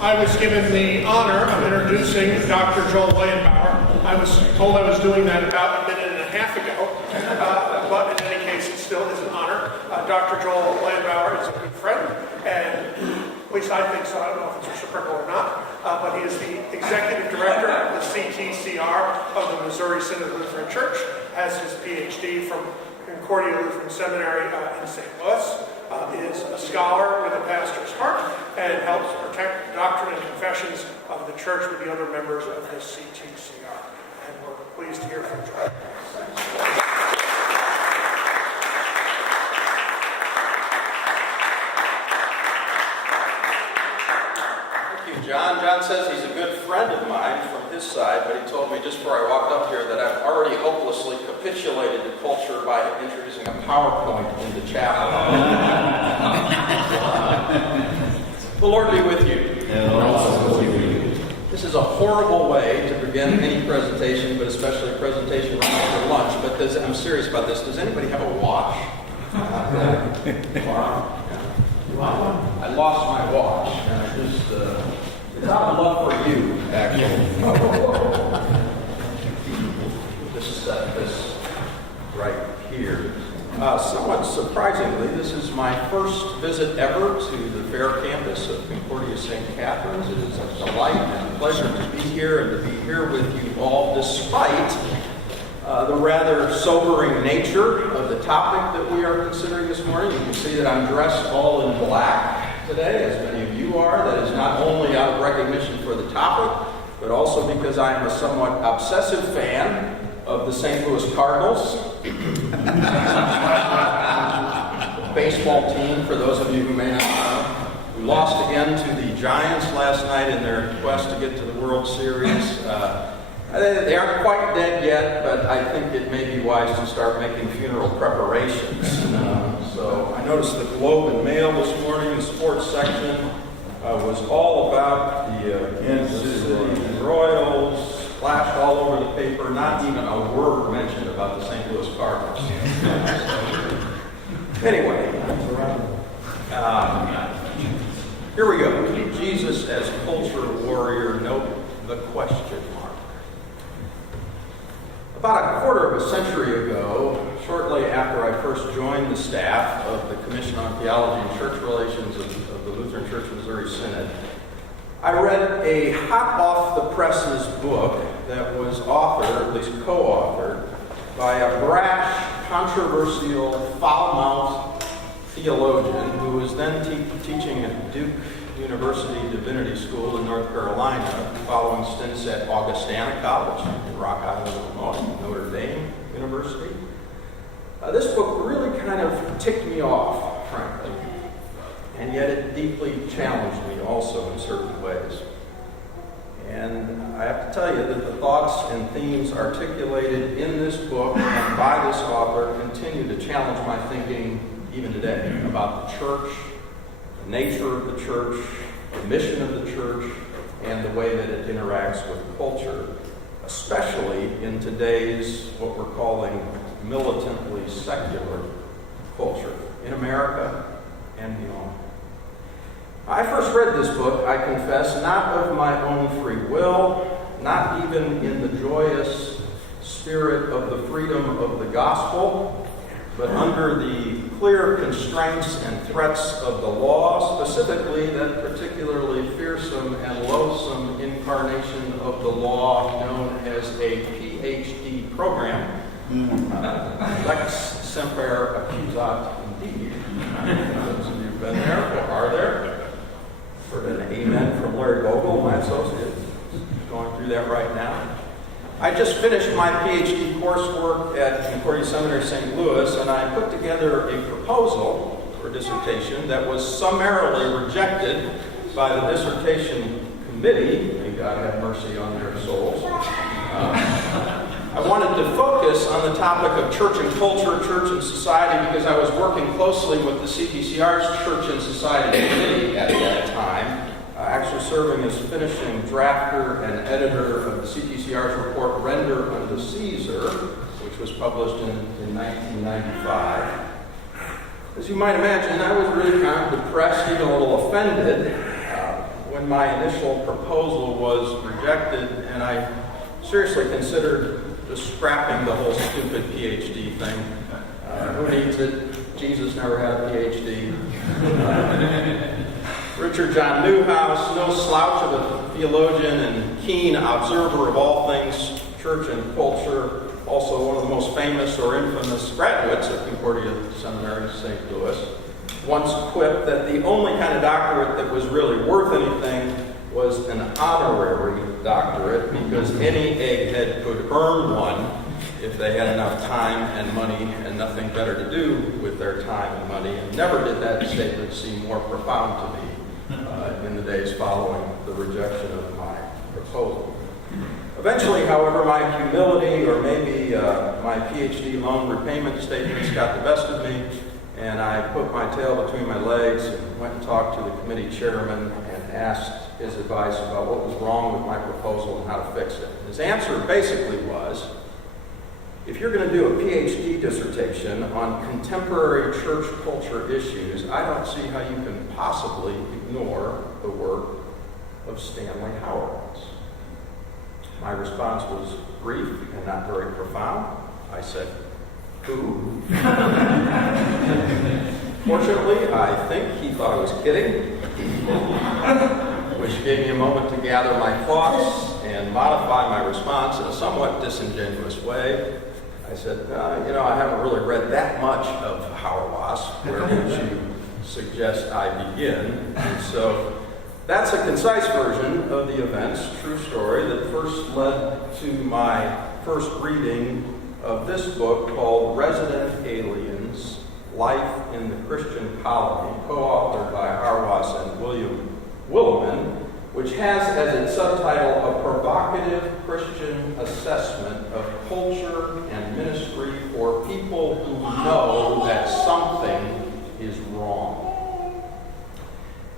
I was given the honor of introducing Dr. Joel Lehenbauer. I was told I was doing that about a minute and a half ago, but in any case, it still is an honor. Dr. Joel Lehenbauer is a good friend, and at least I think so. I don't know if it's reciprocal or not, but he is the executive director of the CTCR of the Missouri Synod Lutheran Church, has his PhD from Concordia Lutheran Seminary in St. Louis, is a scholar with a pastor's heart, and helps protect the doctrine and confessions of the church with the other members of the CTCR. And we're pleased to hear from Joel. John says he's a good friend of mine from his side, but he told me just before I walked up here that I've already hopelessly capitulated to culture by introducing a PowerPoint in the chapel. The Lord be with you. And also with you. This is a horrible way to begin any presentation, but especially a presentation right after lunch. But I'm serious about this. Does anybody have a watch? I lost my watch, and I just... it's out of love for you, actually. Just set this right here. Somewhat surprisingly, this is my first visit ever to the fair campus of Concordia St. Catherine's. It is a delight and a pleasure to be here and to be here with you all, despite the rather sobering nature of the topic that we are considering this morning. You can see that I'm dressed all in black today, as many of you are. That is not only out of recognition for the topic, but also because I am a somewhat obsessive fan of the St. Louis Cardinals. The baseball team, for those of you who may not know. We lost again to the Giants last night in their quest to get to the World Series. They aren't quite dead yet, but I think it may be wise to start making funeral preparations. So I noticed the Globe and Mail this morning, the sports section, was all about the Kansas City Royals, flashed all over the paper, not even a word mentioned about the St. Louis Cardinals. Anyway, here we go. Jesus as culture warrior, note the question mark. About a quarter of a century ago, shortly after I first joined the staff of the Commission on Theology and Church Relations of the Lutheran Church Missouri Synod, I read a hot-off-the-presses book that was authored, at least co-authored, by a brash, controversial, foul-mouthed theologian who was then teaching at Duke University Divinity School in North Carolina, following stints at Augustana College in Rock Island, Illinois, Notre Dame University. This book really kind of ticked me off, frankly, and yet it deeply challenged me also in certain ways. And I have to tell you that the thoughts and themes articulated in this book and by this author continue to challenge my thinking even today about the church, the nature of the church, the mission of the church, and the way that it interacts with culture, especially in today's, what we're calling, militantly secular culture in America and beyond. I first read this book, I confess, not of my own free will, not even in the joyous spirit of the freedom of the gospel, but under the clear constraints and threats of the law, specifically that particularly fearsome and loathsome incarnation of the law known as a PhD program. Lex semper accusat indeed. Those of you who've been there or are there. Heard an amen from Larry Vogel, my associate, going through that right now. I just finished my PhD coursework at Concordia Seminary St. Louis, and I put together a proposal for a dissertation that was summarily rejected by the dissertation committee. May God have mercy on their souls. I wanted to focus on the topic of church and culture, church and society, because I was working closely with the CTCR's Church and Society Committee at that time, actually serving as finishing drafter and editor of the CTCR's report, Render Unto Caesar, which was published in 1995. As you might imagine, I was really kind of depressed, even a little offended, when my initial proposal was rejected, and I seriously considered just scrapping the whole stupid PhD thing. Who needs it? Jesus never had a PhD. Richard John Newhouse, no slouch of a theologian and keen observer of all things church and culture, also one of the most famous or infamous graduates of Concordia Seminary, St. Louis, once quipped that the only kind of doctorate that was really worth anything was an honorary doctorate, because any egghead could earn one if they had enough time and money and nothing better to do with their time and money. And never did that statement seem more profound to me in the days following the rejection of my proposal. Eventually, however, my humility, or maybe my PhD loan repayment statements, got the best of me, and I put my tail between my legs and went and talked to the committee chairman and asked his advice about what was wrong with my proposal and how to fix it. His answer basically was, if you're going to do a PhD dissertation on contemporary church culture issues, I don't see how you can possibly ignore the work of Stanley Hauerwas. My response was brief and not very profound. I said, who? Fortunately, I think he thought I was kidding, which gave me a moment to gather my thoughts and modify my response in a somewhat disingenuous way. I said, I haven't really read that much of Hauerwas. Where would you suggest I begin? And so that's a concise version of the events, true story, that first led to my first reading of this book called Resident Aliens, Life in the Christian Colony, co-authored by Hauerwas and William Williman, which has as its subtitle a provocative Christian assessment of culture and ministry for people who know that something is wrong.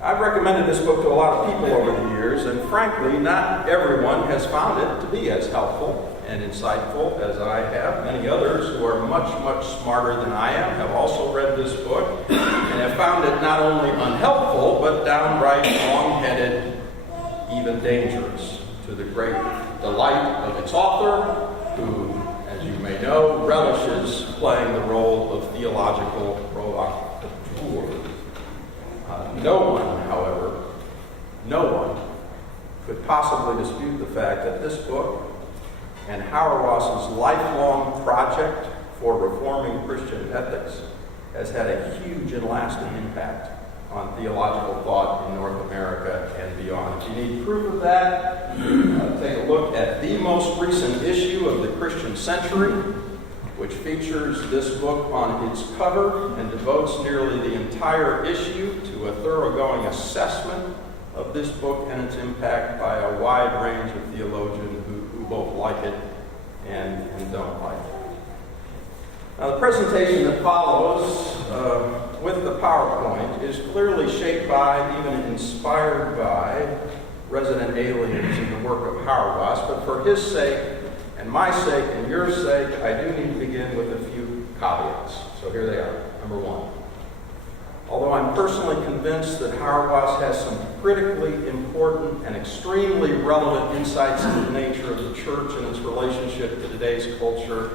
I've recommended this book to a lot of people over the years, and frankly, not everyone has found it to be as helpful and insightful as I have. Many others who are much, much smarter than I am have also read this book and have found it not only unhelpful, but downright wrong-headed, even dangerous, to the great delight of its author, who, as you may know, relishes playing the role of theological provocateur. No one could possibly dispute the fact that this book and Hauerwas's lifelong project for reforming Christian ethics has had a huge and lasting impact on theological thought in North America and beyond. If you need proof of that, take a look at the most recent issue of the Christian Century, which features this book on its cover and devotes nearly the entire issue to a thoroughgoing assessment of this book and its impact by a wide range of theologians who both like it and don't like it. Now, the presentation that follows with the PowerPoint is clearly shaped by, even inspired by, resident aliens in the work of Hauerwas, but for his sake, and my sake, and your sake, I do need to begin with a few caveats. So here they are. Number one. Although I'm personally convinced that Hauerwas has some critically important and extremely relevant insights into the nature of the church and its relationship to today's culture,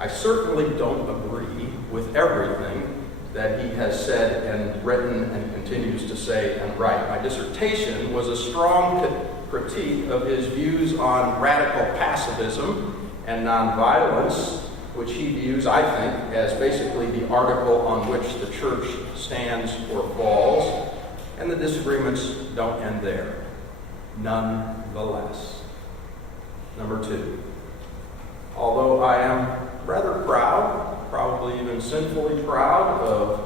I certainly don't agree with everything that he has said and written and continues to say and write. My dissertation was a strong critique of his views on radical pacifism and nonviolence, which he views, I think, as basically the article on which the church stands or falls, and the disagreements don't end there, nonetheless. Number two, although I am rather proud, probably even sinfully proud, of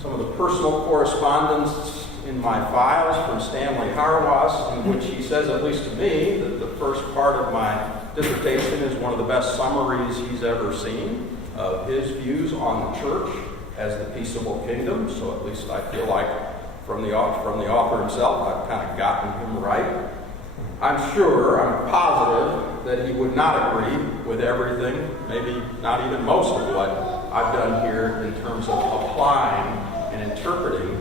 some of the personal correspondence in my files from Stanley Hauerwas, in which he says, at least to me, that the first part of my dissertation is one of the best summaries he's ever seen of his views on the church as the peaceable kingdom. So at least I feel like from the author himself, I've kind of gotten him right. I'm positive that he would not agree with everything, maybe not even most of what I've done here in terms of applying and interpreting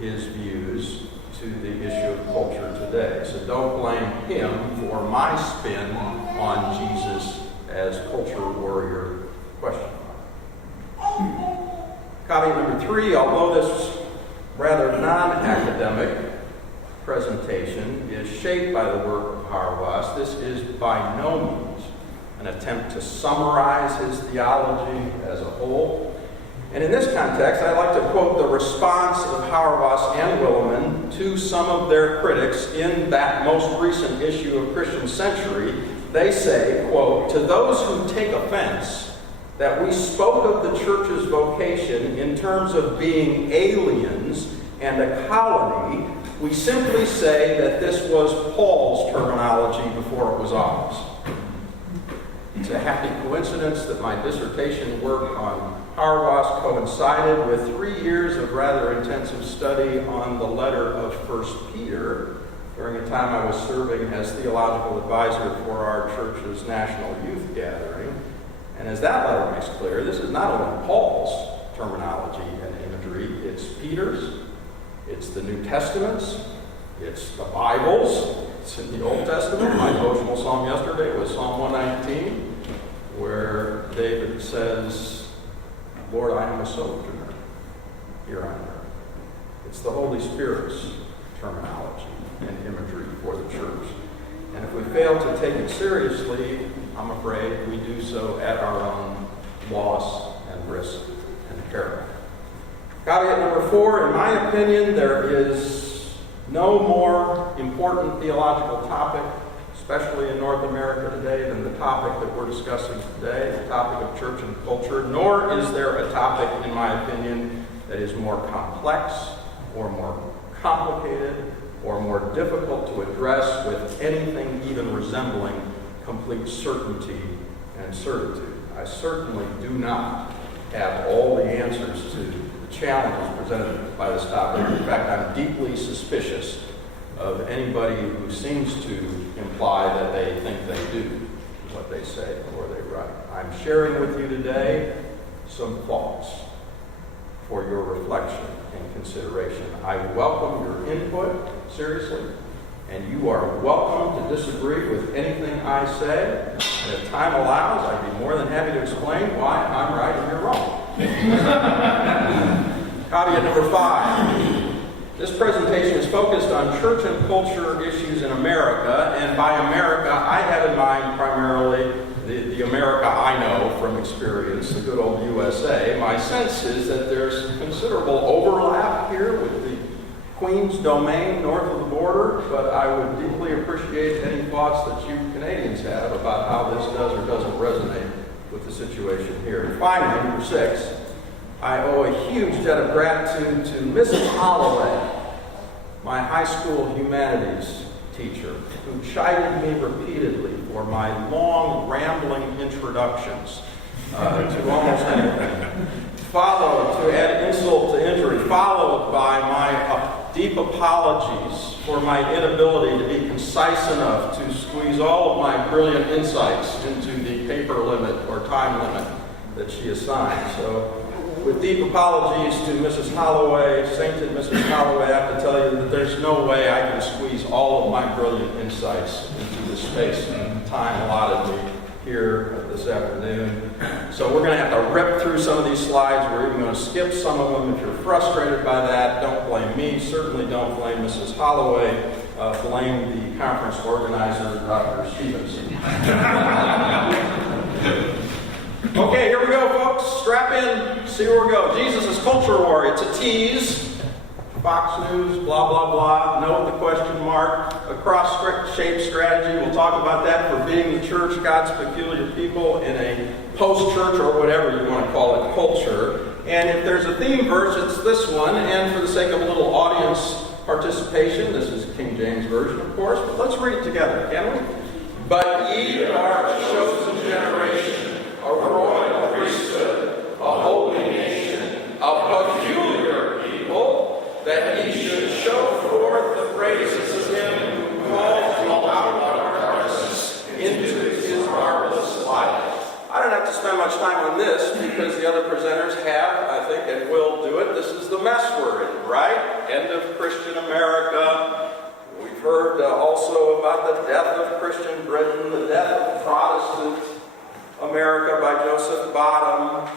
his views to the issue of culture today. So don't blame him for my spin on Jesus as culture warrior question mark. Caveat number 3, although this rather non-academic presentation is shaped by the work of Hauerwas, this is by no means an attempt to summarize his theology as a whole. And in this context, I'd like to quote the response of Hauerwas and Williman to some of their critics in that most recent issue of Christian Century. They say, quote, "To those who take offense that we spoke of the church's vocation in terms of being aliens and a colony, we simply say that this was Paul's terminology before it was ours." It's a happy coincidence that my dissertation work on Hauerwas coincided with 3 years of rather intensive study on the letter of 1 Peter during a time I was serving as theological advisor for our church's national youth gathering. And as that letter makes clear, this is not only Paul's terminology and imagery, it's Peter's, it's the New Testaments, it's the Bibles, it's in the Old Testament. My devotional psalm yesterday was Psalm 119, where David says, "Lord, I am a sojourner here on earth." It's the Holy Spirit's terminology and imagery for the church. And if we fail to take it seriously, I'm afraid we do so at our own loss and risk and peril. Caveat number 4, in my opinion, there is no more important theological topic, especially in North America today, than the topic that we're discussing today, the topic of church and culture, nor is there a topic, in my opinion, that is more complex or more complicated or more difficult to address with anything even resembling complete certainty and certitude. I certainly do not have all the answers to the challenges presented by this topic. In fact, I'm deeply suspicious of anybody who seems to imply that they think they do what they say or they write. I'm sharing with you today some thoughts for your reflection and consideration. I welcome your input, seriously, and you are welcome to disagree with anything I say. And if time allows, I'd be more than happy to explain why I'm right and you're wrong. Caveat number 5. This presentation is focused on church and culture issues in America, and by America, I have in mind primarily the America I know from experience, the good old USA. My sense is that there's considerable overlap here with the Queen's domain north of the border, but I would deeply appreciate any thoughts that you Canadians have about how this does or doesn't resonate with the situation here. And finally, number 6, I owe a huge debt of gratitude to Mrs. Holloway, my high school humanities teacher, who chided me repeatedly for my long, rambling introductions to almost anything. Followed, to add insult to injury, followed by my deep apologies for my inability to be concise enough to squeeze all of my brilliant insights into the paper limit or time limit that she assigned. So, with deep apologies to Mrs. Holloway, sainted Mrs. Holloway, I have to tell you that there's no way I can squeeze all of my brilliant insights into the space and time allotted me here this afternoon. So we're going to have to rip through some of these slides. We're even going to skip some of them. If you're frustrated by that, don't blame me. Certainly don't blame Mrs. Holloway. Blame the conference organizer, Dr. Stevenson. Okay, here we go, folks. Strap in, see where we go. Jesus is culture war. It's a tease. Fox News, blah, blah, blah. Note the question mark. A cross-shaped strategy. We'll talk about that for being the church, God's peculiar people in a post-church or whatever you want to call it, culture. And if there's a theme verse, it's this one. And for the sake of a little audience participation, this is King James Version, of course, but let's read it together, can we? But ye are a chosen generation, a royal priesthood, a holy nation, a peculiar people, that ye should show forth the praises of him who called you out of darkness into his marvelous light. I don't have to spend much time on this because the other presenters have, I think, and will do it. This is the mess we're in, right? End of Christian America, also about the death of Christian Britain, the death of Protestant America by Joseph Bottom.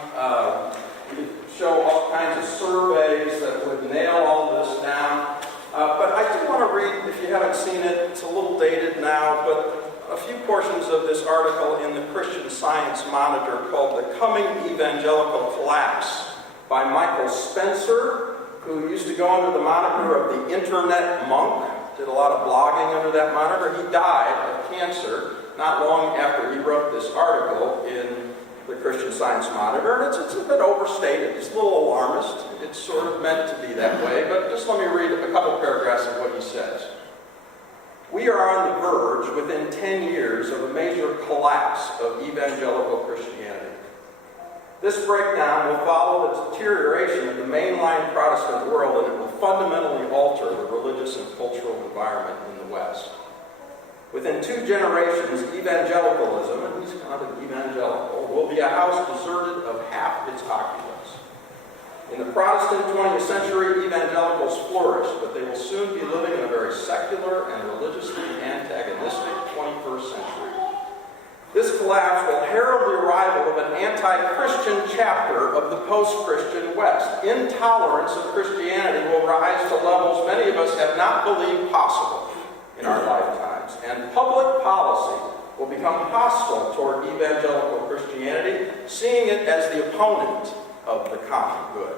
We show all kinds of surveys that would nail all this down. But I do want to read, if you haven't seen it, it's a little dated now, but a few portions of this article in the Christian Science Monitor called The Coming Evangelical Collapse by Michael Spencer, who used to go under the moniker of the Internet Monk, did a lot of blogging under that moniker. He died of cancer not long after he wrote this article in the Christian Science Monitor, and it's a bit overstated. It's a little alarmist. It's sort of meant to be that way, but just let me read a couple paragraphs of what he says. We are on the verge, within 10 years, of a major collapse of evangelical Christianity. This breakdown will follow the deterioration of the mainline Protestant world, and it will fundamentally alter the religious and cultural environment in the West. Within 2 generations, evangelicalism, and he's kind of an evangelical, will be a house deserted of half its occupants. In the Protestant 20th century, evangelicals flourished, but they will soon be living in a very secular and religiously antagonistic 21st century. This collapse will herald the arrival of an anti-Christian chapter of the post-Christian West. Intolerance of Christianity will rise to levels many of us have not believed possible in our lifetimes, and public policy will become hostile toward evangelical Christianity, seeing it as the opponent of the common good.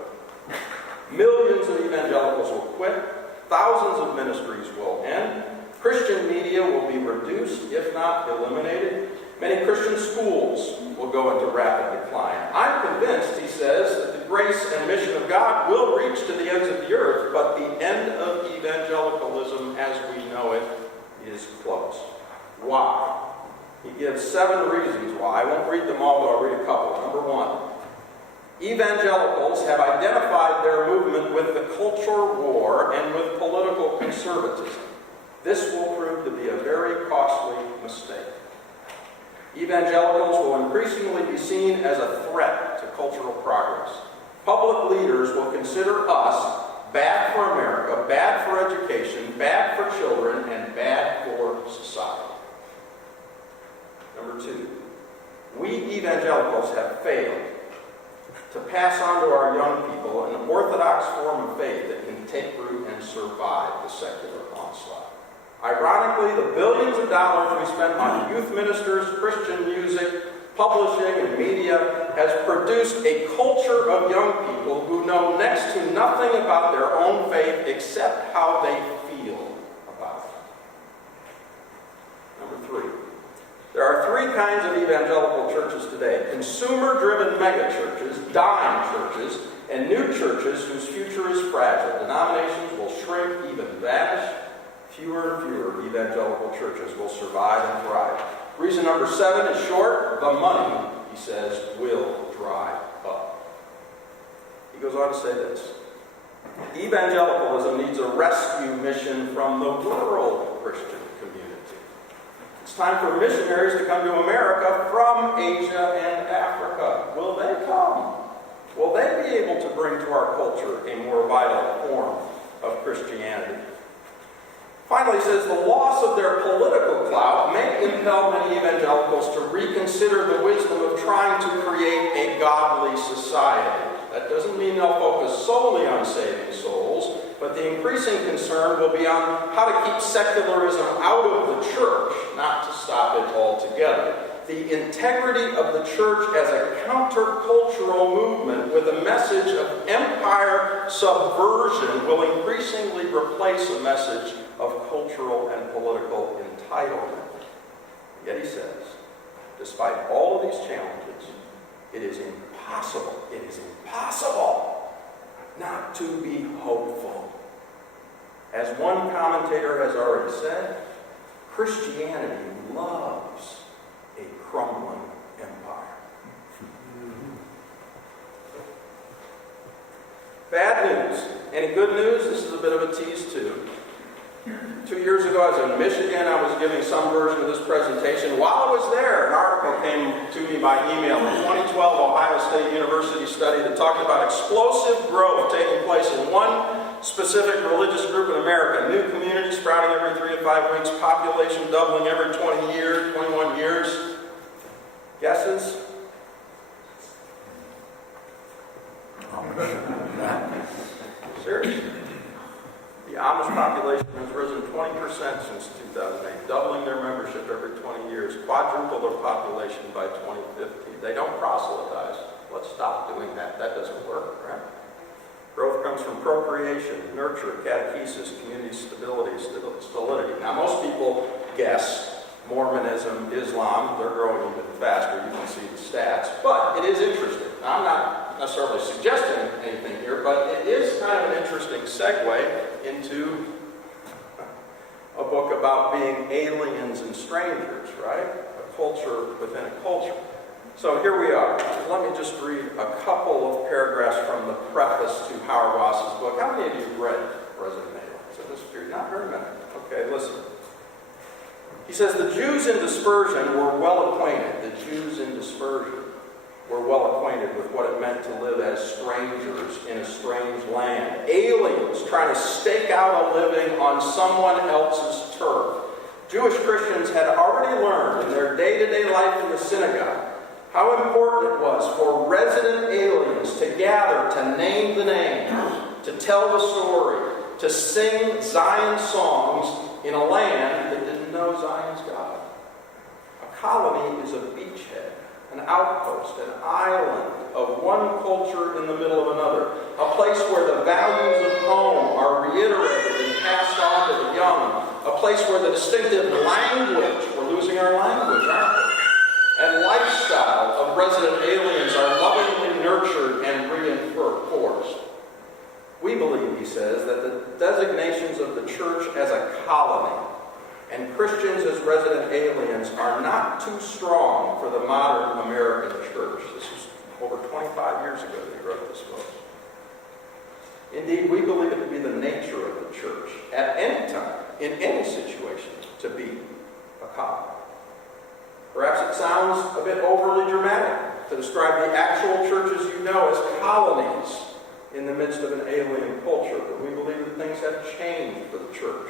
Millions of evangelicals will quit, thousands of ministries will end, Christian media will be reduced, if not eliminated, many Christian schools will go into rapid decline. I'm convinced, he says, that the grace and mission of God will reach to the ends of the earth, but the end of evangelicalism as we know it is close. Why? He gives 7 reasons why. I won't read them all, but I'll read a couple. Number 1, evangelicals have identified their movement with the culture war and with political conservatism. This will prove to be a very costly mistake. Evangelicals will increasingly be seen as a threat to cultural progress. Public leaders will consider us bad for America, bad for education, bad for children, and bad for society. Number 2, we evangelicals have failed to pass on to our young people an orthodox form of faith that can take root and survive the secular onslaught. Ironically, the billions of dollars we spend on youth ministers, Christian music, publishing, and media has produced a culture of young people who know next to nothing about their own faith except how they feel about it. Number 3, there are 3 kinds of evangelical churches today: consumer-driven megachurches, dime churches, and new churches whose future is fragile. Denominations will shrink, even vanish. Fewer and fewer evangelical churches will survive and thrive. Reason number 7 is short. The money, he says, will dry up. He goes on to say this: evangelicalism needs a rescue mission from the world Christian community. It's time for missionaries to come to America from Asia and Africa. Will they come? Will they be able to bring to our culture a more vital form of Christianity? Finally, he says the loss of their political clout may impel many evangelicals to reconsider the wisdom of trying to create a godly society. That doesn't mean they'll focus solely on saving souls, but the increasing concern will be on how to keep secularism out of the church, not to stop it altogether. The integrity of the church as a countercultural movement with a message of empire subversion will increasingly replace a message of cultural and political entitlement. Yet he says, despite all of these challenges, it is impossible not to be hopeful. As one commentator has already said, Christianity loves a crumbling empire. Bad news. Any good news? This is a bit of a tease too. 2 years ago, I was in Michigan. I was giving some version of this presentation. While I was there, an article came to me by email, a 2012 Ohio State University study that talked about explosive growth taking place in one specific religious group in America. New community sprouting every 3 to 5 weeks. Population doubling every 21 years. Guesses? Seriously. The Amish population has risen 20% since 2008, doubling their membership every 20 years, quadruple their population by 2050. They don't proselytize. Let's stop doing that. That doesn't work, right? Growth comes from procreation, nurture, catechesis, community stability, solidity. Now, most people guess Mormonism, Islam, they're growing even faster. You can see the stats. But it is interesting. Now, I'm not necessarily suggesting anything here, but it is kind of an interesting segue into a book about being aliens and strangers, right? A culture within a culture. So here we are. Let me just read a couple of paragraphs from the preface to Howard Ross's book. How many of you have read President Aliens at this period? Not very many. Okay, listen. He says, the Jews in dispersion were well acquainted. The Jews in dispersion were well acquainted with what it meant to live as strangers in a strange land. Aliens trying to stake out a living on someone else's turf. Jewish Christians had already learned in their day-to-day life in the synagogue how important it was for resident aliens to gather, to name the name, to tell the story, to sing Zion songs in a land that didn't know Zion's God. A colony is a beachhead, an outpost, an island of one culture in the middle of another, a place where the values of home are reiterated and passed on to the young, a place where the distinctive language, we're losing our language, aren't we? And lifestyle of resident aliens are lovingly nurtured and reinforced. We believe, he says, that the designations of the church as a colony and Christians as resident aliens are not too strong for the modern American church. This was over 25 years ago that he wrote this book. Indeed, we believe it to be the nature of the church, at any time, in any situation, to be a colony. Perhaps it sounds a bit overly dramatic to describe the actual churches you know as colonies in the midst of an alien culture, but we believe that things have changed for the church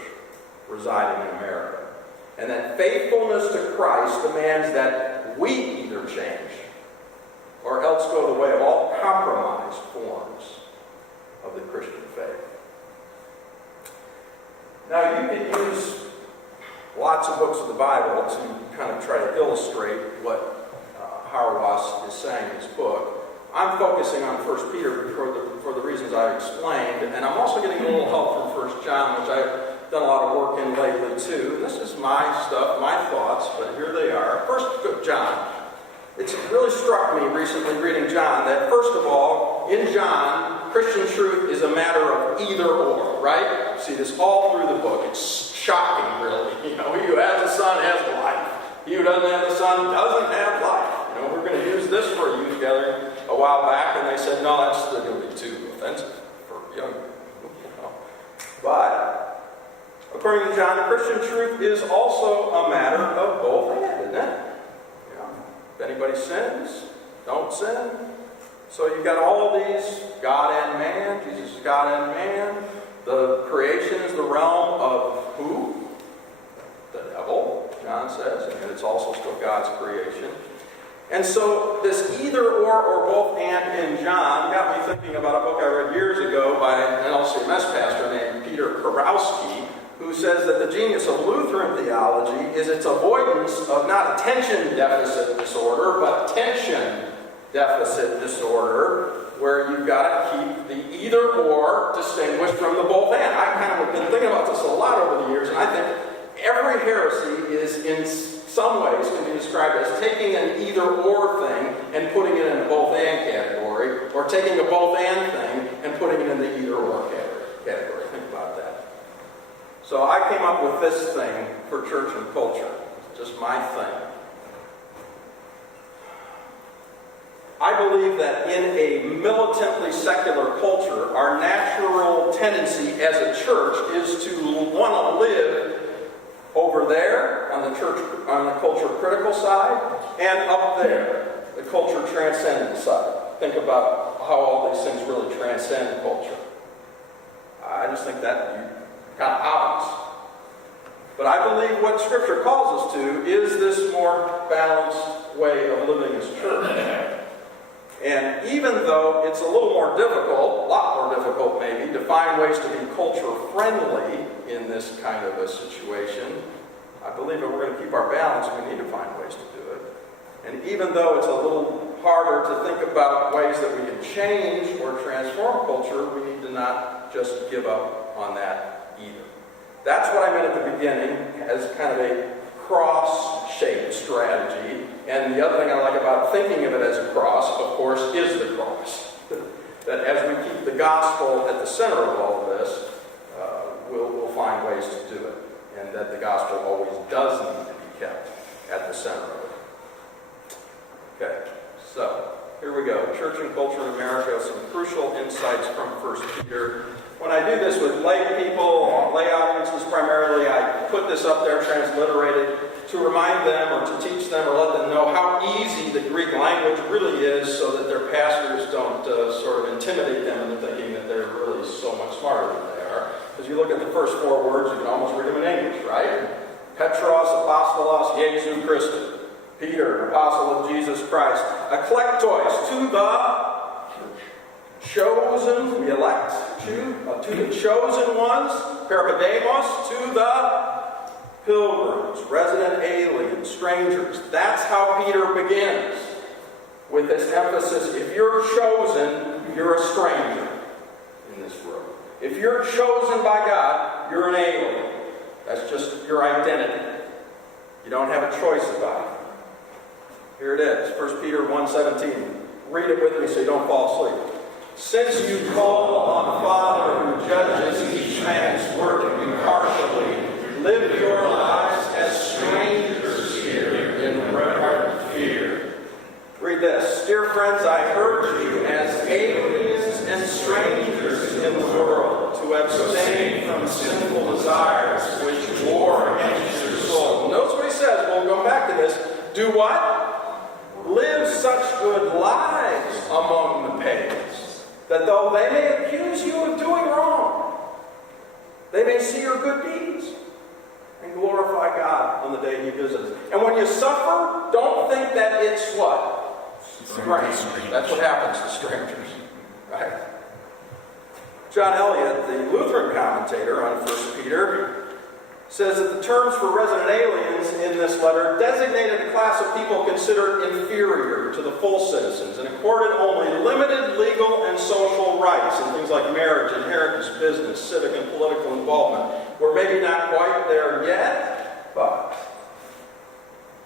residing in America, and that faithfulness to Christ demands that we either change or else go the way of all compromised forms of the Christian faith. Now, you could use lots of books of the Bible to kind of try to illustrate what Howard Ross is saying in his book. I'm focusing on 1 Peter for the reasons I explained, and I'm also getting a little help from 1 John, which I've done a lot of work in lately too. And this is my stuff, my thoughts, but here they are. First, John. It's really struck me recently reading John that, first of all, in John, Christian truth is a matter of either or, right? You see this all through the book. It's shocking, really. You know, he who has the Son has life. He who doesn't have the Son doesn't have life. You know, we're going to use this for a youth gathering a while back, and they said, no, that's going to be too offensive for young people. You know. But according to John, Christian truth is also a matter of both and, isn't it? You know, if anybody sins, don't sin. So you've got all of these, God and man, Jesus is God and man. The creation is the realm of who? The devil, John says, and it's also still God's creation. And so this either or both and in John got me thinking about a book I read years ago by an LCMS pastor named Peter Karowski, who says that the genius of Lutheran theology is its avoidance of not attention deficit disorder, but tension deficit disorder, where you've got to keep the either or distinguished from the both and. I kind of have been thinking about this a lot over the years, and I think every heresy is in some ways can be described as taking an either or thing and putting it in the both and category, or taking a both and thing and putting it in the either or category. Think about that. So I came up with this thing for church and culture. It's just my thing. I believe that in a militantly secular culture, our natural tendency as a church is to want to live over there on the culture critical side, and up there, the culture transcendent side. Think about how all these things really transcend culture. I just think that kind of obvious. But I believe what Scripture calls us to is this more balanced way of living as church. And even though it's a little more difficult, a lot more difficult maybe, to find ways to be culture friendly in this kind of a situation, I believe if we're going to keep our balance, we need to find ways to do it. And even though it's a little harder to think about ways that we can change or transform culture, we need to not just give up on that either. That's what I meant at the beginning as kind of a cross-shaped strategy. And the other thing I like about thinking of it as a cross, of course, is the cross. That as we keep the gospel at the center of all of this, we'll find ways to do it. And that the gospel always does need to be kept at the center of it. Okay, so here we go. Church and culture in America, some crucial insights from 1 Peter. When I do this with lay people, lay audiences primarily, I put this up there transliterated to remind them or to teach them or let them know how easy the Greek language really is so that their pastors don't sort of intimidate them into thinking that they're really so much smarter than they are. Because you look at the first 4 words, you can almost read them in English, right? Petros, Apostolos, Jesu Christus. Peter, apostle of Jesus Christ. Eklektois, to the chosen, the elect, to the chosen ones. Peripedemos, to the pilgrims, resident aliens, strangers. That's how Peter begins, with this emphasis, if you're chosen, you're a stranger in this room. If you're chosen by God, you're an alien. That's just your identity. You don't have a choice about it. Here it is, 1 Peter 1:17. Read it with me so you don't fall asleep. Since you call on the Father who judges each man's work impartially, live your lives as strangers here in reverent fear. Read this. Dear friends, I urge you as aliens and strangers in the world to abstain from sinful desires which war against your soul. Notice what he says. We'll go back to this. Do what? Live such good lives among the pagans, that though they may accuse you of doing wrong, they may see your good deeds and glorify God on the day He visits. And when you suffer, don't think that it's what? Strange. That's what happens to strangers. Right? John Eliot, the Lutheran commentator on 1 Peter, says that the terms for resident aliens in this letter designated a class of people considered inferior to the full citizens and accorded only limited legal and social rights in things like marriage, inheritance, business, civic and political involvement. We're maybe not quite there yet, but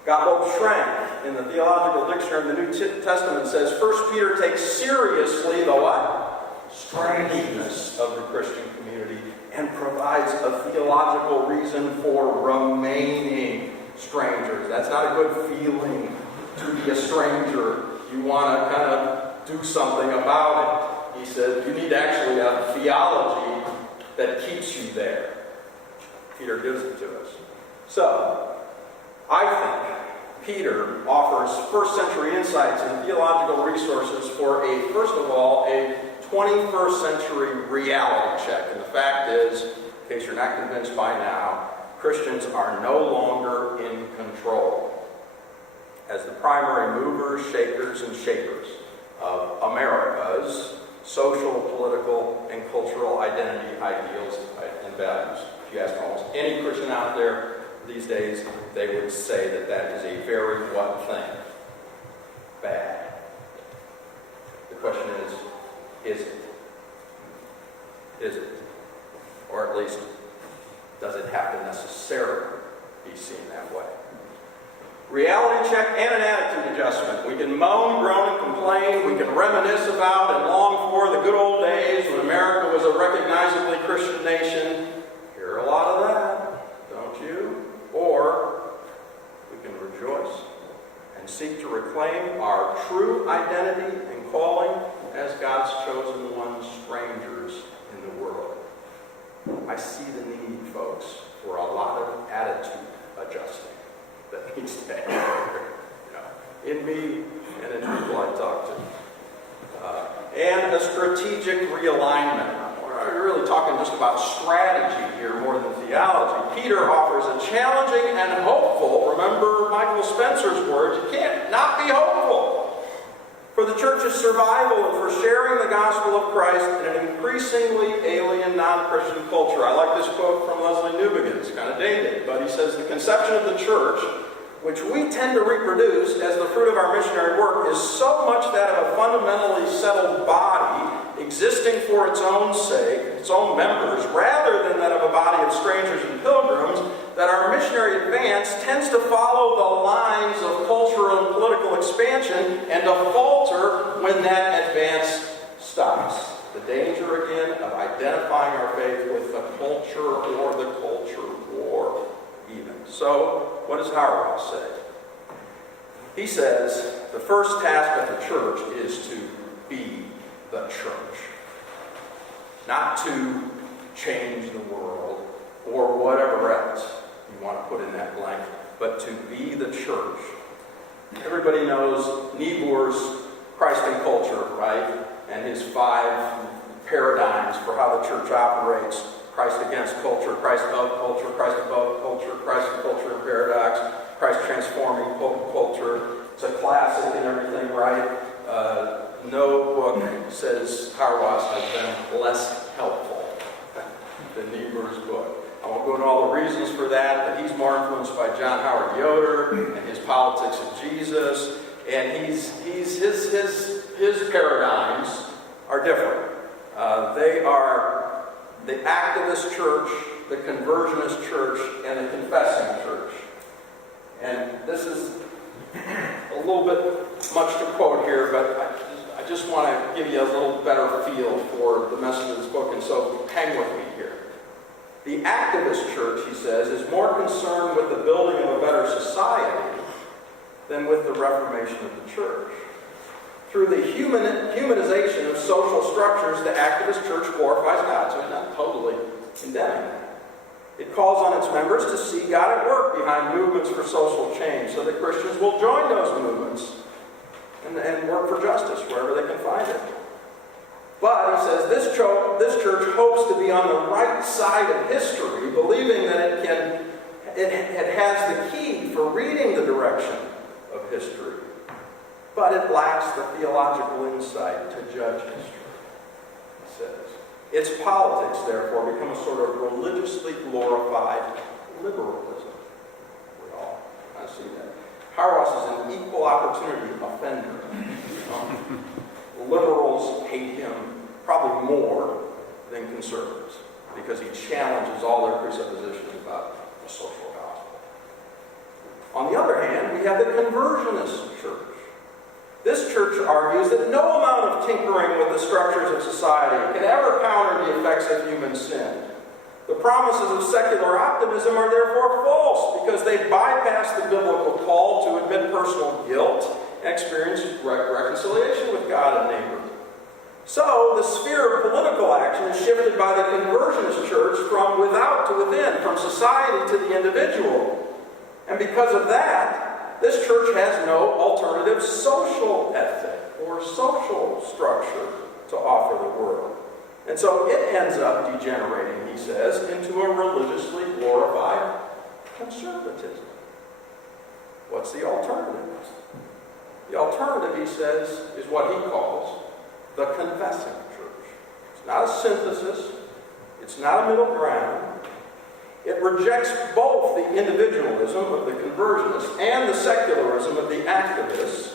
Gottlob Schrank in the Theological Dictionary of the New Testament says 1 Peter takes seriously the what? Strangeness of the Christian community and provides a theological reason for remaining strangers. That's not a good feeling to be a stranger. You want to kind of do something about it. He said you need actually a theology that keeps you there. Peter gives it to us. So, I think Peter offers first century insights and theological resources for first of all, a 21st century reality check. And the fact is, in case you're not convinced by now, Christians are no longer in control as the primary movers, shakers, and shapers of America's social, political, and cultural identity, ideals, and values. If you ask almost any Christian out there these days, they would say that that is a very what thing? Bad. The question is it? Is it? Or at least, does it have to necessarily be seen that way? Reality check and an attitude adjustment. We can moan, groan, and complain. We can reminisce about and long for the good old days when America was a recognizably Christian nation. Hear a lot of that, don't you? Or we can rejoice and seek to reclaim our true identity and calling as God's chosen ones, strangers in the world. I see the need, folks, for a lot of attitude adjusting that needs to happen in me and in people I talk to. And a strategic realignment. really talking just about strategy here more than theology. Peter offers a challenging and hopeful, remember Michael Spencer's words, you can't not be hopeful for the church's survival and for sharing the gospel of Christ in an increasingly alien non-Christian culture. I like this quote from Leslie Newbegin. It's kind of dated, but he says, the conception of the church, which we tend to reproduce as the fruit of our missionary work, is so much that of a fundamentally settled body existing for its own sake, its own members, rather than that of a body of strangers and pilgrims, that our missionary advance tends to follow the lines of cultural and political expansion and to falter when that advance stops. The danger, again, of identifying our faith with the culture or the culture war, even. So, what does Hauerwas say? He says, the first task of the church is to be the church. Not to change the world or whatever else you want to put in that blank, but to be the church. Everybody knows Niebuhr's Christ and Culture, right? And his 5 paradigms for how the church operates. Christ against culture, Christ of culture, Christ above culture, Christ and culture and paradox, Christ transforming culture. It's a classic and everything, right? No book, says Hauerwas, has been less helpful than Niebuhr's book. I won't go into all the reasons for that, but he's more influenced by John Howard Yoder and his Politics of Jesus, and his paradigms are different. They are the activist church, the conversionist church, and the confessing church. And this is a little bit much to quote here, but I just want to give you a little better feel for the message of this book, and so hang with me here. The activist church, he says, is more concerned with the building of a better society than with the reformation of the church. Through the humanization of social structures, the activist church glorifies God, so it's not totally condemning that. It calls on its members to see God at work behind movements for social change, so that Christians will join those movements and work for justice wherever they can find it. But, he says, this church hopes to be on the right side of history, believing that it has the key for reading the direction of history. But it lacks the theological insight to judge history, he says. Its politics, therefore, become a sort of religiously glorified liberalism. We all kind of see that. Hauerwas is an equal opportunity offender. Liberals hate him probably more than conservatives because he challenges all their presuppositions about the social gospel. On the other hand, we have the conversionist church. This church argues that no amount of tinkering with the structures of society can ever counter the effects of human sin. The promises of secular optimism are therefore false because they bypass the biblical call to admit personal guilt and experience reconciliation with God and neighbor. So, the sphere of political action is shifted by the conversionist church from without to within, from society to the individual. And because of that, this church has no alternative social ethic or social structure to offer the world. And so it ends up degenerating, he says, into a religiously glorified conservatism. What's the alternative? The alternative, he says, is what he calls the confessing church. It's not a synthesis. It's not a middle ground. It rejects both the individualism of the conversionists and the secularism of the activists,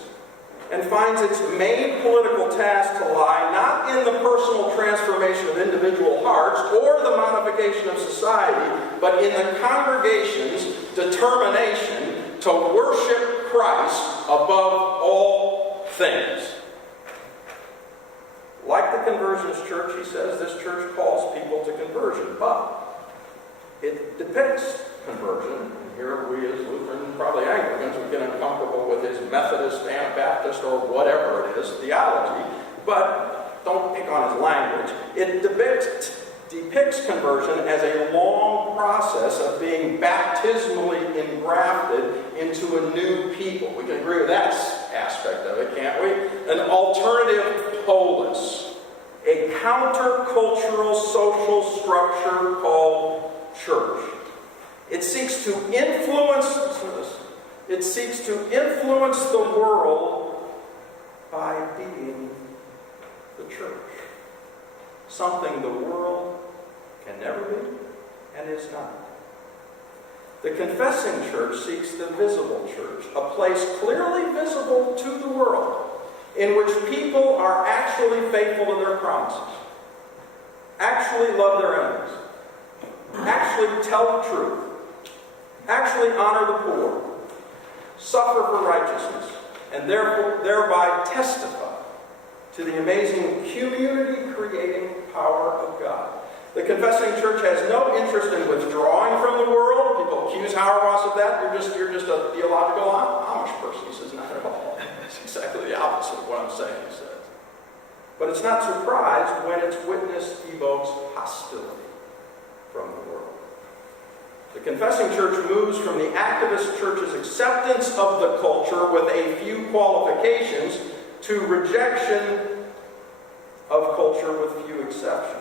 and finds its main political task to lie not in the personal transformation of individual hearts or the modification of society, but in the congregation's determination to worship Christ above all things. Like the conversionist church, he says, this church calls people to conversion, but it depicts conversion. Here we as Lutherans, probably Anglicans, would get uncomfortable with his Methodist, Anabaptist, or whatever it is, theology, but don't pick on his language. It depicts conversion as a long process of being baptismally engrafted into a new people. We can agree with that aspect of it, can't we? An alternative polis, a countercultural social structure called church. It seeks to influence, listen to this, it seeks to influence the world by being the church. Something the world can never be and is not. The confessing church seeks the visible church, a place clearly visible to the world, in which people are actually faithful to their promises, actually love their enemies, actually tell the truth, actually honor the poor, suffer for righteousness, and thereby testify to the amazing community-creating power of God. The confessing church has no interest in withdrawing from the world. People accuse Hauerwas of that. You're just a theological Amish person. He says, not at all. It's exactly the opposite of what I'm saying, he says. But it's not surprised when its witness evokes hostility from the world. The confessing church moves from the activist church's acceptance of the culture with a few qualifications to rejection of culture with few exceptions.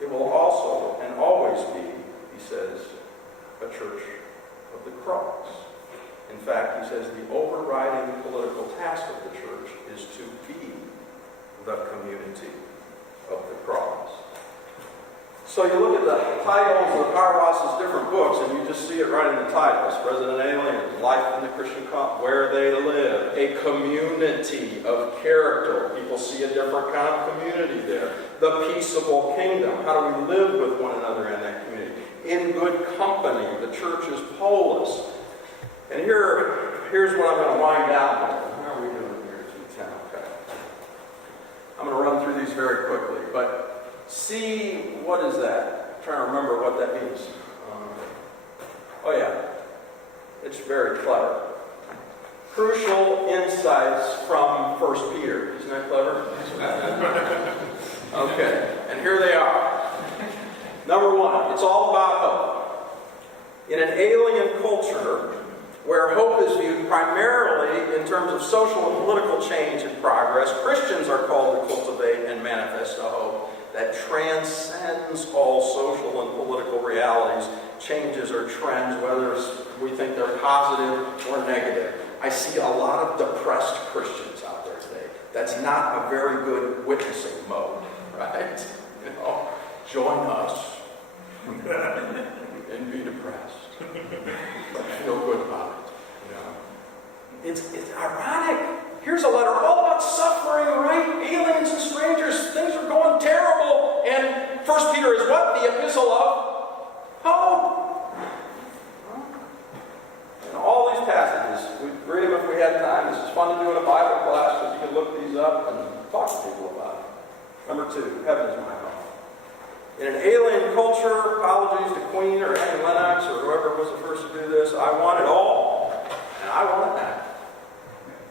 It will also and always be, he says, a church of the cross. In fact, he says the overriding political task of the church is to be the community of the cross. So you look at the titles of Hauerwas' different books, and you just see it right in the titles. Resident Aliens, Life in the Christian Cult, Where They Live, a community of character. People see a different kind of community there. The peaceable kingdom. How do we live with one another in that community? In good company. The church is polis. And here's what I'm going to wind down with. How are we doing here? 2:10. Okay. I'm going to run through these very quickly, but see, what is that? I'm trying to remember what that means. Oh yeah, it's very clever. Crucial insights from 1 Peter. Isn't that clever? Okay, and here they are. Number one, it's all about hope. In an alien culture where hope is viewed primarily in terms of social and political change and progress, Christians are called to cultivate and manifest a hope that transcends all social and political realities, changes or trends, whether we think they're positive or negative. I see a lot of depressed Christians out there today. That's not a very good witnessing mode, right? You know, join us and be depressed. Feel good about it. You know? It's ironic. Here's a letter all about suffering, right? Aliens and strangers, things are going terrible. And 1 Peter is what? The epistle of hope. And all these passages, we'd read them if we had time. This is fun to do in a Bible class because you can look these up and talk to people about it. Number 2, heaven is my home. In an alien culture, apologies to Queen or Annie Lennox or whoever was the first to do this, I want it all. And I want that.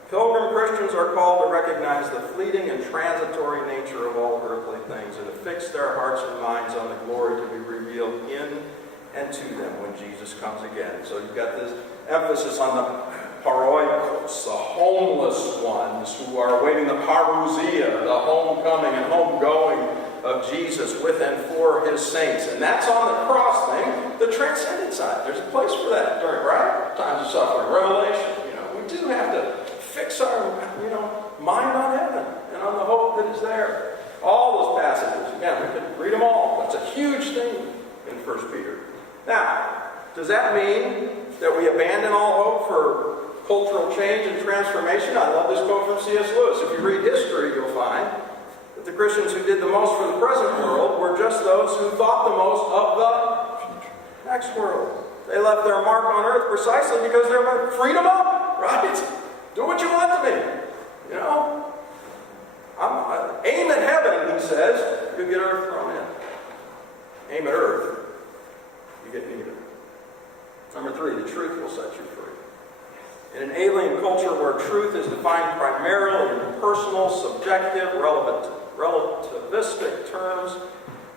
Pilgrim Christians are called to recognize the fleeting and transitory nature of all earthly things and to fix their hearts and minds on the glory to be revealed in and to them when Jesus comes again. So you've got this emphasis on the paroikos, the homeless ones who are awaiting the parousia, the homecoming and homegoing of Jesus with and for his saints. And that's on the cross thing, the transcendent side. There's a place for that during, right? Times of suffering, Revelation. We do have to fix our, mind on heaven and on the hope that is there. All those passages, again, we can read them all. That's a huge thing in 1 Peter. Now, does that mean that we abandon all hope for cultural change and transformation? I love this quote from C.S. Lewis. If you read history, you'll find that the Christians who did the most for the present world were just those who thought the most of the next world. They left their mark on earth precisely because they were freedom up, right? Do what you want to me. Aim at heaven, he says, you get earth thrown in. Aim at earth, you get neither. Number 3, the truth will set you free. In an alien culture where truth is defined primarily in personal, subjective, relativistic terms,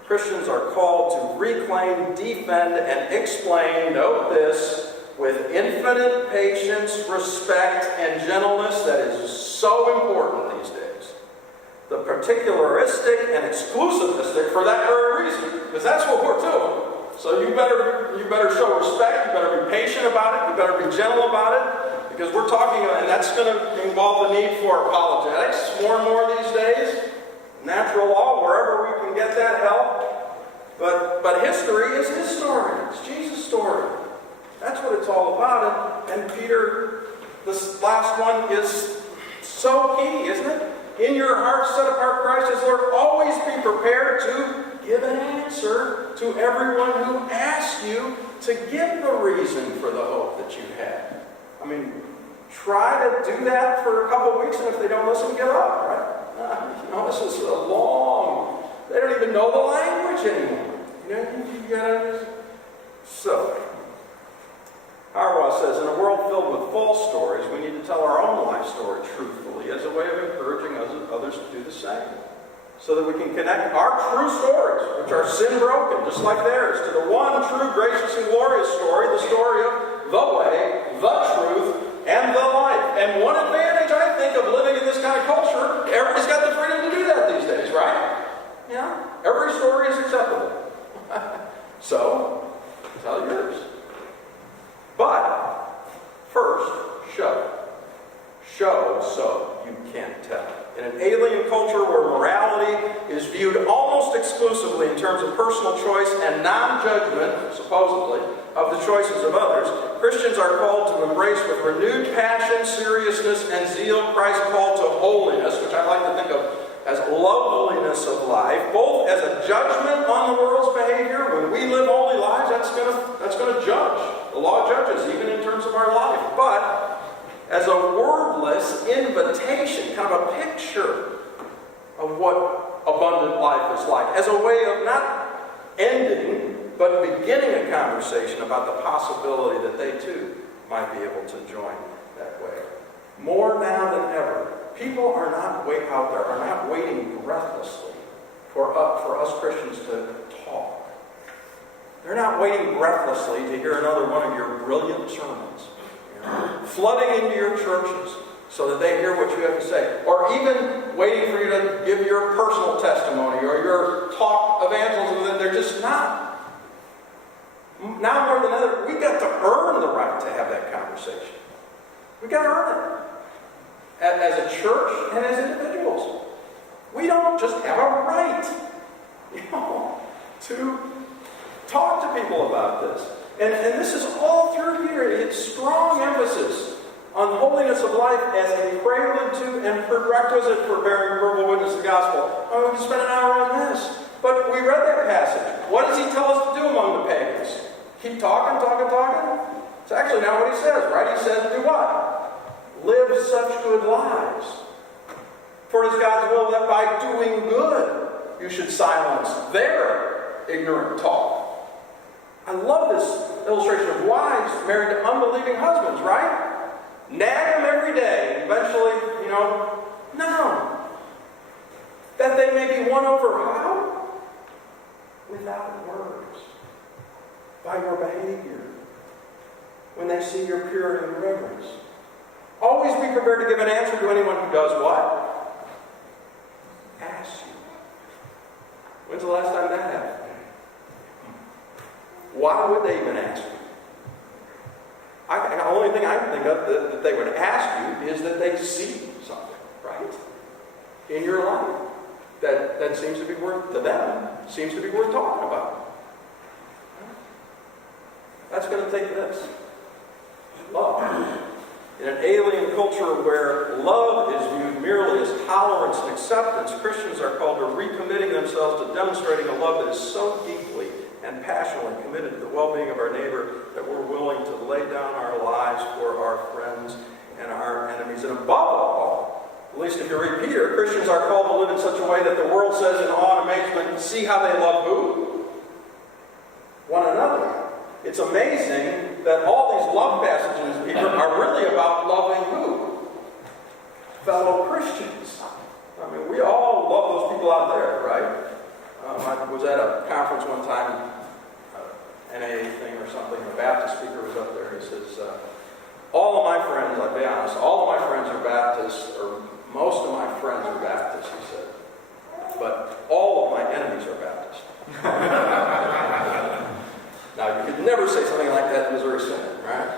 Christians are called to reclaim, defend, and explain, note this, with infinite patience, respect, and gentleness that is so important these days, the the particularistic and exclusivistic for that very reason, because that's what we're doing. So you better show respect, you better be patient about it, you better be gentle about it, because we're talking, and that's going to involve the need for apologetics more and more these days. Natural law, wherever we can get that help. But history is his story. It's Jesus' story. That's what it's all about. And Peter, this last one is so key, isn't it? In your heart, set apart Christ as Lord. Always be prepared to give an answer to everyone who asks you to give the reason for the hope that you have. I mean, try to do that for a couple of weeks, and if they don't listen, give up, right? This is a long, they don't even know the language anymore. You gotta. So, Harbaugh says, in a world filled with false stories, we need to tell our own life story truthfully as a way of encouraging others to do the same. So that we can connect our true stories, which are sin broken, just like theirs, to the one true, gracious, and glorious story, the story of the way, the truth, and the life. And one advantage, I think, of living in this kind of culture, everybody's got the freedom to do that these days, right? Yeah. Every story is acceptable. So, tell yours. But, first, show. Show so you can tell. In an alien culture where morality is viewed almost exclusively in terms of personal choice and non-judgment, supposedly, of the choices of others, Christians are called to embrace with renewed passion, seriousness, and zeal Christ's call to holiness, which I like to think of as loveliness of life, both as a judgment on the world's behavior. When we live holy lives, that's going to judge. The law judges, even in terms of our life. But as a wordless invitation, kind of a picture of what abundant life is like, as a way of not ending, but beginning a conversation about the possibility that they too might be able to join that way. More now than ever, people are not waiting breathlessly for us Christians to talk. They're not waiting breathlessly to hear another one of your brilliant sermons, flooding into your churches so that they hear what you have to say, or even waiting for you to give your personal testimony or your talk evangelism. That they're just not. Now more than ever, we've got to earn the right to have that conversation. We've got to earn it. As a church and as individuals. We don't just have a right, to talk to people about this. And this is all through here. It's strong emphasis on holiness of life as a prelude to and prerequisite for bearing verbal witness to the gospel. Oh, we can spend an hour on this. But we read that passage. What does he tell us to do among the pagans? Keep talking? It's actually not what he says, right? He says, do what? Live such good lives. For it is God's will that by doing good, you should silence their ignorant talk. I love this illustration of wives married to unbelieving husbands, right? Nag them every day, and eventually, no. That they may be won over. How? Without words. By your behavior. When they see your purity and reverence. Always be prepared to give an answer to anyone who does what? Ask you. When's the last time that happened? Why would they even ask you? The only thing I can think of that they would ask you is that they see something, right? In your life. That seems to be worth, to them, seems to be worth talking about. That's going to take this. Love. In an alien culture where love is viewed merely as tolerance and acceptance, Christians are called to recommitting themselves to demonstrating a love that is so deeply and passionately committed to the well-being of our neighbor that we're willing to lay down our lives for our friends and our enemies. And above all, at least if you read Peter, Christians are called to live in such a way that the world says in awe and amazement, see how they love who? One another. It's amazing that all these love passages in Peter are really about loving who? Fellow Christians. I mean, we all love those people out there, right? I was at a conference one time, NA thing or something, a Baptist speaker was up there, and he says, all of my friends, I'll be honest, all of my friends are Baptists, or most of my friends are Baptists, he said. but all of my enemies are Baptist. Now, you could never say something like that in Missouri Synod, right?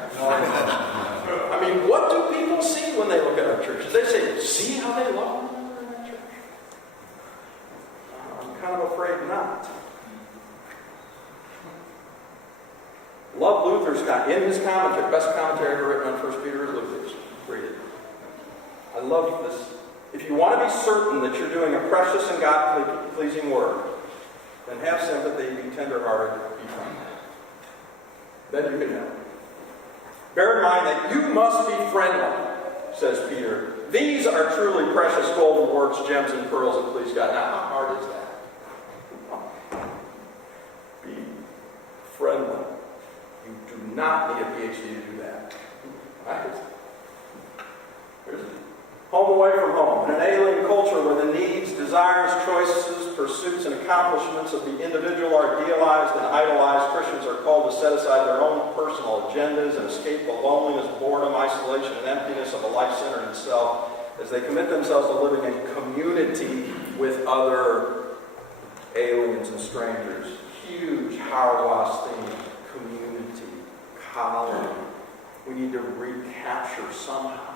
I mean, what do people see when they look at our churches? They say, see how they love one another in that church? I'm kind of afraid not. Love Luther's, in his commentary, best commentary ever written on 1 Peter is Luther's. Read it. I love this. If you want to be certain that you're doing a precious and God-pleasing work, then have sympathy, be tender-hearted, be kind. Then you can know. Bear in mind that you must be friendly, says Peter. These are truly precious golden words, gems, and pearls that please God. Now, how hard is that? Be friendly. You do not need a PhD to do that. Right? Home away from home. In an alien culture where the needs, desires, choices, pursuits, and accomplishments of the individual are idealized and idolized, Christians are called to set aside their own personal agendas and escape the loneliness, boredom, isolation, and emptiness of a life centered in itself as they commit themselves to living in community with other aliens and strangers. Huge Hauerwas theme. Community. Colony. We need to recapture somehow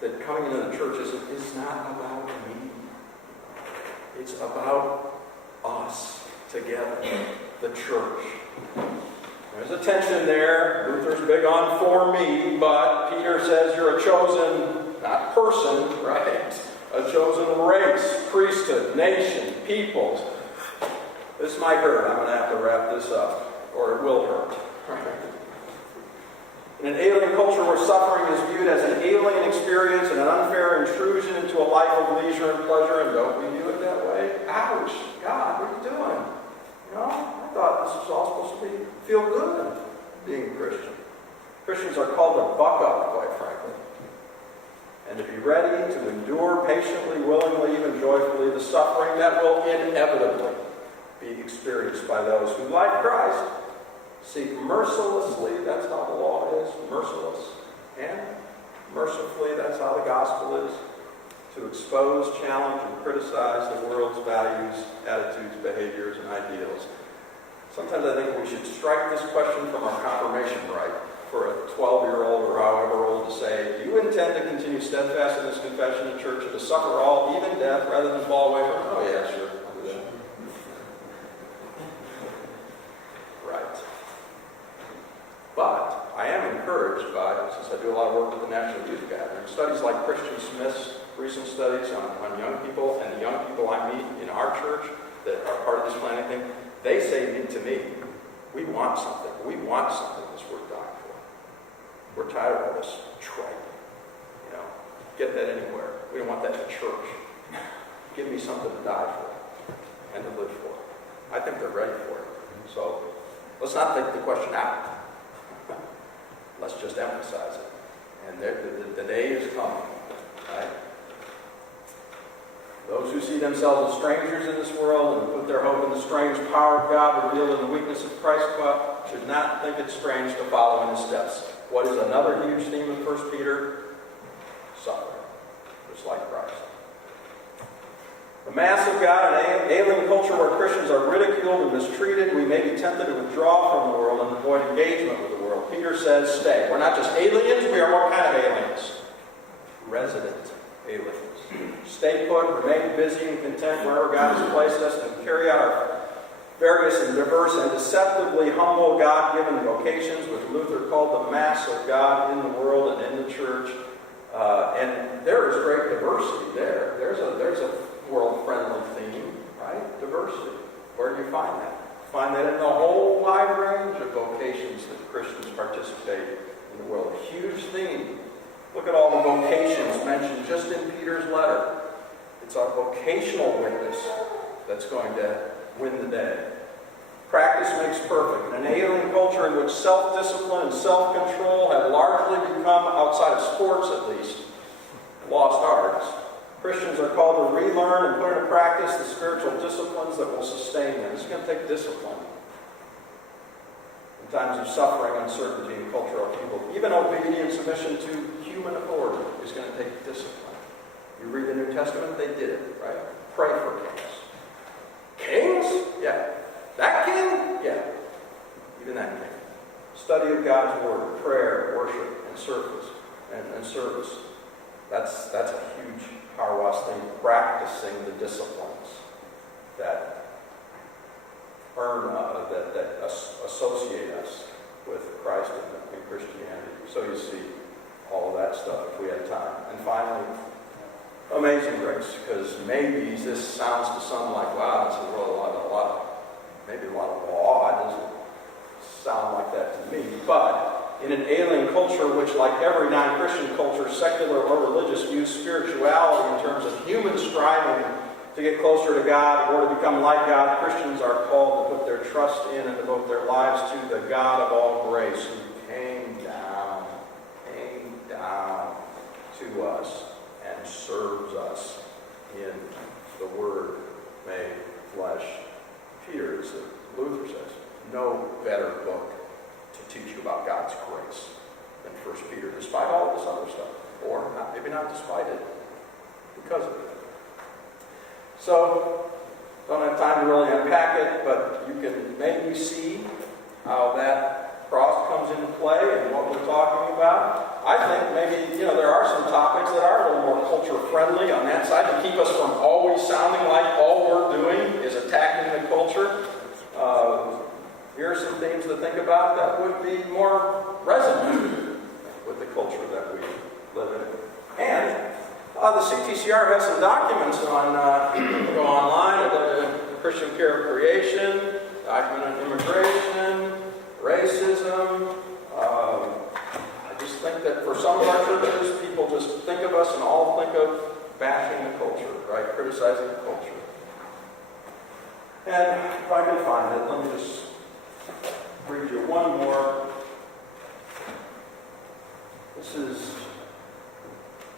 that coming into the church is not about me. It's about us together, the church. There's a tension there. Luther's big on for me, but Peter says you're a chosen, not person, right? A chosen race, priesthood, nation, peoples. This might hurt. I'm going to have to wrap this up, or it will hurt. In an alien culture where suffering is viewed as an alien experience and an unfair intrusion into a life of leisure and pleasure, and don't we view it that way? Ouch! God, what are you doing? You know, I thought this was all supposed to feel good, being a Christian. Christians are called to buck up, quite frankly, and to be ready to endure patiently, willingly, even joyfully the suffering that will inevitably be experienced by those who, like Christ, seek mercilessly, that's how the law is, merciless, and mercifully, that's how the gospel is, to expose, challenge, and criticize the world's values, attitudes, behaviors, and ideals. Sometimes I think we should strike this question from our confirmation rite for a 12-year-old or however old to say, do you intend to continue steadfast in this confession in church and to suffer all, even death, rather than fall away from it? Oh yeah, sure, I'll do that. Right. But I am encouraged by, since I do a lot of work with the National Youth Gathering, studies like Christian Smith's recent studies on young people and the young people I meet in our church that are part of this planning thing, they say to me, we want something. We want something that's worth dying for. We're tired of all this tripe. You know, get that anywhere. We don't want that in the church. Give me something to die for and to live for. I think they're ready for it. So let's not take the question out. Let's just emphasize it. And the day is coming, right? Those who see themselves as strangers in this world and put their hope in the strange power of God revealed in the weakness of Christ should not think it strange to follow in his steps. What is another huge theme of 1 Peter? Suffering, just like Christ. The mass of God in an alien culture where Christians are ridiculed and mistreated, we may be tempted to withdraw from the world and avoid engagement with the world. Peter says, stay. We're not just aliens, we are what kind of aliens? Resident aliens. Stay put, remain busy and content wherever God has placed us, and carry out our various and diverse and deceptively humble God-given vocations, which Luther called the mass of God in the world and in the church. And there is great diversity there. There's a world-friendly theme, right? Diversity. Where do you find that? You find that in the whole wide range of vocations that Christians participate in the world. A huge theme. Look at all the vocations mentioned just in Peter's letter. It's our vocational witness that's going to win the day. Practice makes perfect. In an alien culture in which self-discipline and self-control have largely become, outside of sports at least, lost arts, Christians are called to relearn and put into practice the spiritual disciplines that will sustain them. It's going to take discipline. In times of suffering, uncertainty, and cultural upheaval, even obedient submission to human authority is going to take discipline. You read the New Testament, they did it, right? Pray for kings. service. And service. That's a huge power wash thing, practicing the disciplines that associate us with Christ and Christianity. So you see all of that stuff if we had time. And finally, Amazing Grace, because maybe this sounds to some like, wow, this is really a lot of law. It doesn't sound like that to me. But in an alien culture, which like every non-Christian culture, secular or religious, views spirituality in terms of human striving to get closer to God or to become like God, Christians are called to put their trust in and devote their lives to the God of all grace who came down to us and serves us in the Word made flesh. Peter, as Luther says, no better book to teach you about God's grace than 1 Peter, despite all this other stuff. Or maybe not despite it, because of it. So, don't have time to really unpack it, but you can maybe see how that cross comes into play and what we're talking about. I think maybe, there are some topics that are a little more culture friendly on that side to keep us from always sounding like all we're doing is attacking the culture. Here are some things to think about that would be more resonant with the culture that we live in. And the CTCR has some documents on, go online, the Christian Care of Creation, document on immigration, racism. I just think that for some of our churches, people just think of us and all think of bashing the culture, right? Criticizing the culture. And if I can find it, let me just read you one more. This is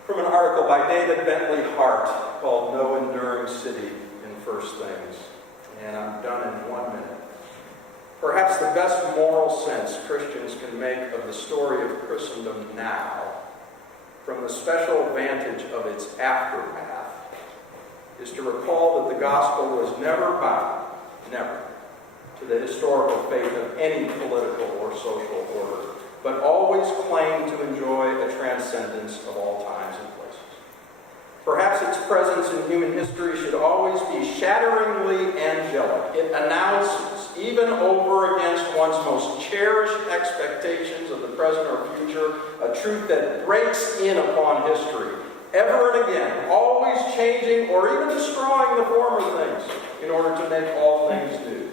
from an article by David Bentley Hart called No Enduring City in First Things. And I'm done in 1 minute. Perhaps the best moral sense Christians can make of the story of Christendom now, from the special vantage of its aftermath, is to recall that the gospel was never bound, never, to the historical faith of any political or social order, but always claimed to enjoy a transcendence of all times and places. Perhaps its presence in human history should always be shatteringly angelic. It announces, even over against one's most cherished expectations of the present or future, a truth that breaks in upon history, ever and again, always changing or even destroying the former things in order to make all things new.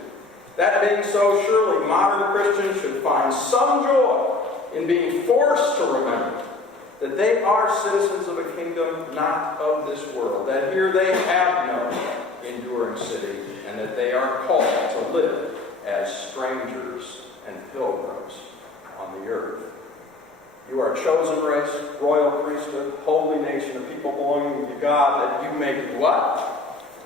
That being so, surely modern Christians should find some joy in being forced to remember that they are citizens of a kingdom not of this world, that here they have no enduring city, and that they are called to live as strangers and pilgrims on the earth. You are a chosen race, royal priesthood, holy nation, a people belonging to God, that you may do what?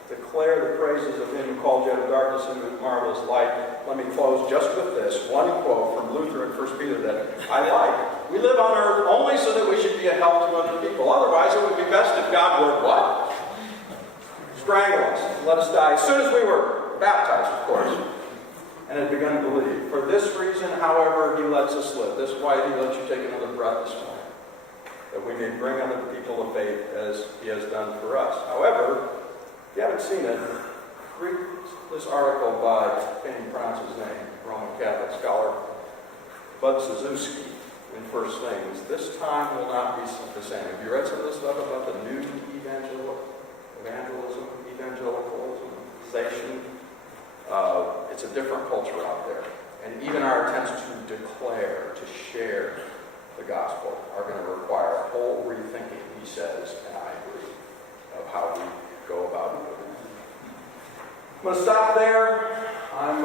Declare the praises of him who called you out of darkness into his marvelous light. Let me close just with this one quote from Luther in 1 Peter that I like. We live on earth only so that we should be a help to other people. Otherwise, it would be best if God would what? Strangle us, let us die. As soon as we were baptized, of course, and had begun to believe. For this reason, however, he lets us live. This is why he lets you take another breath this morning. That we may bring other people to faith as he has done for us. However, if you haven't seen it, read this article by, I can't even pronounce his name, Roman Catholic scholar, Bud Suzuki, in First Things. This time will not be the same. Have you read some of this stuff about the new evangelicalization? It's a different culture out there. And even our attempts to declare, to share the gospel are going to require a whole rethinking, he says, and I agree, of how we go about it. I'm going to stop there. I'm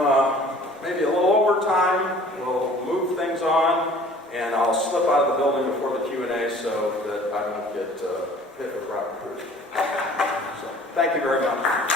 maybe a little over time. We'll move things on, and I'll slip out of the building before the Q&A so that I don't get hit with Robert Cruz. So, thank you very much.